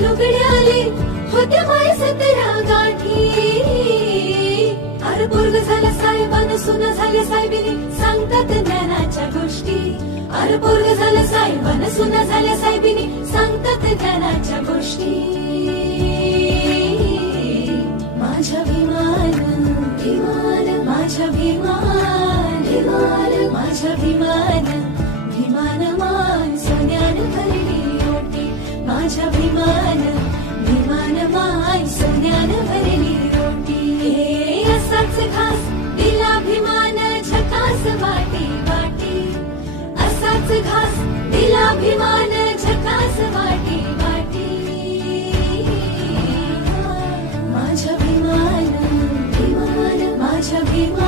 लुगड्याले होत्या माय 17 गाठी. अरे पोरग झालं साहेबान सुना झाल्या साहेबिनी सांगतात ज्ञानाच्या गोष्टी. अरे पोरग झालं साहेबान सुना झाल्या साहेबिनी सांगतात ज्ञानाच्या गोष्टी. माझ्या भीमान भीमान माझ्या भीमान भीमान माझ्या भीमान भीमान मान सोन्यान भरली रोटी. माझ्या भीमान भीमान मान सोन्यान भरली रोटी. असाच घास दिला भीमान झकास वाटी वाटी. असाच घास दिला भीमान झकास वाटी वाटी. माझ्या भीमान भीमान माझ्या भीमान